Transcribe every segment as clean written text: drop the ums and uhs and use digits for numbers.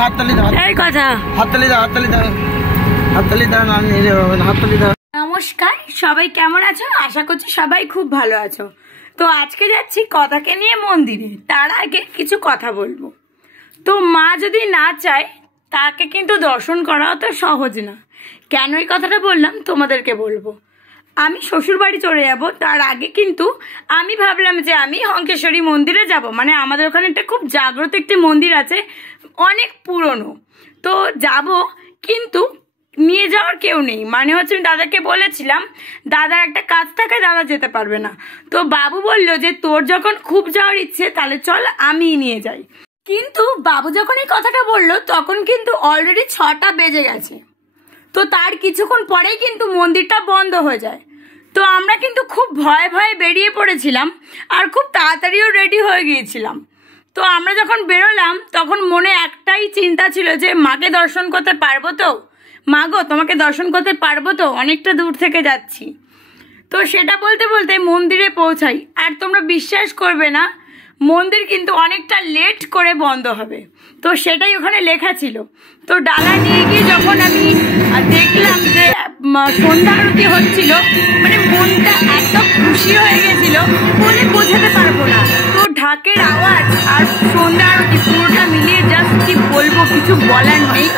হাততালি দাও, এই কথা হাততালি দাও, হাততালি দাও, হাততালি দাও, না নিজে হবে না, হাততালি দাও। নমস্কার, সবাই কেমন আছো? আশা করছি সবাই খুব ভালো আছো। তো আজকে যাচ্ছি কথাকে নিয়ে মন্দিরে। তার আগে কিছু কথা বলবো। তো মা যদি না চায় তাকে কিন্তু দর্শন করা তো সহজ না। কেন এই কথাটা বললাম তোমাদেরকে বলবো। আমি শ্বশুর বাড়ি চলে যাব, তার আগে কিন্তু আমি ভাবলাম যে আমি হংকেশ্বরী মন্দিরে যাব। মানে আমাদের ওখানে একটা খুব জাগ্রত একটি মন্দির আছে, অনেক পুরনো। তো যাব, কিন্তু নিয়ে যাওয়ার কেউ নেই। মানে হচ্ছে আমি দাদাকে বলেছিলাম, দাদার একটা কাজ থাকে, দাদা যেতে পারবে না। তো বাবু বলল যে তোর যখন খুব যাওয়ার ইচ্ছে তাহলে চল আমিই নিয়ে যাই। কিন্তু বাবু যখন এই কথাটা বললো তখন কিন্তু অলরেডি 6টা বেজে গেছে। তো তার কিছুক্ষণ পরেই কিন্তু মন্দিরটা বন্ধ হয়ে যায়। তো আমরা কিন্তু খুব ভয়ে ভয়ে বেরিয়ে পড়েছিলাম আর খুব তাড়াতাড়িও রেডি হয়ে গিয়েছিলাম। তো আমরা যখন বেরোলাম তখন মনে একটাই চিন্তা ছিল যে মাকে দর্শন করতে পারবো তো, মা গো তোমাকে দর্শন করতে পারবো তো, অনেকটা দূর থেকে যাচ্ছি। তো সেটা বলতে বলতে মন্দিরে পৌঁছাই। আর তোমরা বিশ্বাস করবে না, মন্দির কিন্তু অনেকটা লেট করে বন্ধ হবে। তো সেটাই ওখানে লেখা ছিল। তো ডালা নিয়ে গিয়ে যখন আমি দেখলাম যে সন্ধ্যা আরতি হচ্ছিল, মানে মনটা এত খুশি হয়ে গেছিল বলে বোঝাতে পারবো না। তো ঢাকের আওয়াজ আর সন্ধ্যা আরতি পুরোটা মিলিয়ে জাস্ট কি বলবো, কিছু বলার নেই।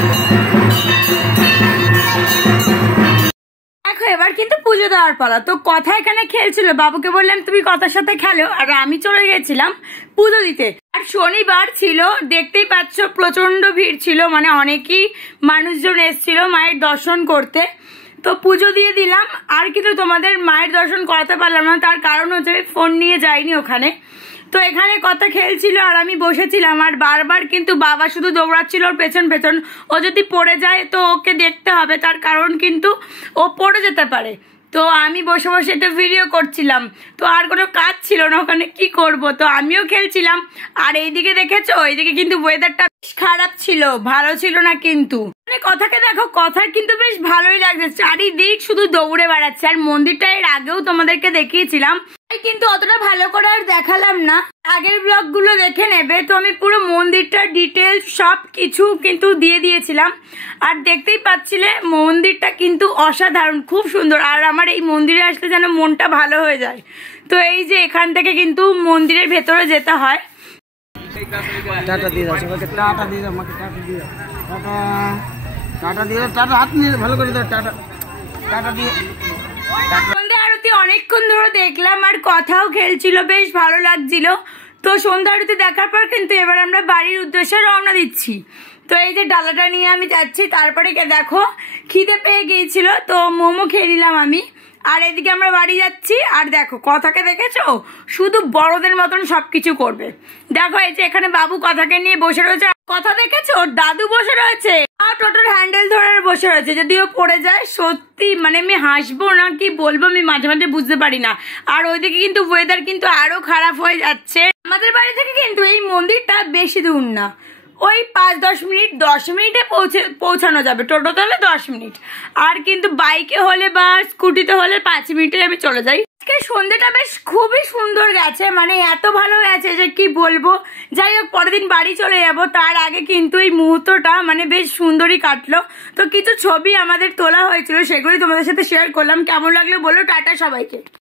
দেখো এবার কিন্তু পুজো দেওয়ার পালা। তো কথা এখানে খেলছিল, বাবুকে বললাম তুমি কথার সাথে খেলো, আর আমি চলে গেছিলাম পুজো দিতে। আর শনিবার ছিল, দেখতেই পাচ্ছ প্রচন্ড ভিড় ছিল, মানে অনেকেই মানুষজন এসেছিল মায়ের দর্শন করতে। তো পুজো দিয়ে দিলাম। আর কিন্তু তোমাদের মায়ের দর্শন করাতে পারলাম না, তার কারণ হচ্ছে ফোন নিয়ে যাইনি ওখানে। তো এখানে কথা খেলছিল আর আমি বসেছিলাম, আর বারবার কিন্তু বাবা শুধু দৌড়াচ্ছিল ওর পেছন পেছন। ও যদি পড়ে যায় তো ওকে দেখতে হবে, তার কারণ কিন্তু ও পড়ে যেতে পারে। তো আমি বসে বসে একটা ভিডিও করছিলাম। তো আর কোনো কাজ ছিল না ওখানে, কি করব। তো আমিও খেলছিলাম। আর এইদিকে দেখেছো, এইদিকে কিন্তু ওয়েদারটা বেশ খারাপ ছিল, ভালো ছিল না। কিন্তু মানে কথাকে দেখো, কথার কিন্তু বেশ ভালোই লাগছে, চারিদিক শুধু দৌড়ে বেড়াচ্ছে। আর মন্দিরটা এর আগেও তোমাদেরকে দেখিয়েছিলাম, কিন্তু অতটা ভালো করে আর দেখালাম না, আগের ব্লগ গুলো দেখে নেবে। তো আমি পুরো মন্দিরটার ডিটেলস সব কিছু কিন্তু দিয়ে দিয়েছিলাম। আর দেখতেই পাচ্ছিলে মন্দিরটা কিন্তু অসাধারণ, খুব সুন্দর। আর আমার এই মন্দিরে আসলে যেন মনটা ভালো হয়ে যায়। তো এই যে এখান থেকে কিন্তু মন্দিরের ভেতরে যেতে হয়। টাটা দিয়ে দাও সবাইকে, টাটা দিয়ে দাও, আমাকে টাটা দিয়ে দাও, টাটা টাটা দিয়ে দাও, টাটা হাত নিয়ে ভালো করে দাও, টাটা টাটা দিয়ে। সন্ধ্যা আরতি অনেকক্ষণ ধরে দেখলাম আর কথাও খেলছিল, বেশ ভালো লাগছিল। তো সন্ধ্যা আরতি দেখার পর কিন্তু এবার আমরা বাড়ির উদ্দেশ্যে রওনা দিচ্ছি। তো এই যে ডালাটা নিয়ে আমি যাচ্ছি। তারপরে দেখো খিদে পেয়ে গিয়েছিল, তো মোমো খেয়ে নিলাম আমি। আর এদিকে আমরা বাড়ি যাচ্ছি। আর দেখো কথাকে দেখেছো, শুধু বড়দের মতন সবকিছু করবে। দেখো এই যে এখানে বাবু কথাকে নিয়ে বসে রয়েছে, কথা দেখেছো ওর দাদু বসে রয়েছে আর টোটোর হ্যান্ডেল ধরে বসে রয়েছে। যদি ও পড়ে যায় সত্যি মানে আমি হাসবো না কি বলবো আমি মাঝে মাঝে বুঝতে পারি না। আর ওইদিকে কিন্তু ওয়েদার কিন্তু আরো খারাপ হয়ে যাচ্ছে। আমাদের বাড়ি থেকে কিন্তু এই মন্দিরটা বেশি দূর না, ওই 5-10 মিনিট, 10 মিনিটে পৌঁছানো যাবে। টোটোতে হলে 10 মিনিট, আর কিন্তু বাইকে হলে বা স্কুটিতে হলে 5 মিনিটে আমি চলে যাই। আজকে সন্ধ্যেটা বেশ খুবই সুন্দর গেছে, মানে এত ভালো গেছে যে কি বলবো। যাই হোক পরের দিন বাড়ি চলে যাব, তার আগে কিন্তু এই মুহূর্তটা মানে বেশ সুন্দরই কাটলো। তো কিছু ছবি আমাদের তোলা হয়েছিল, সেগুলি তোমাদের সাথে শেয়ার করলাম। কেমন লাগলো বলো। টাটা সবাইকে।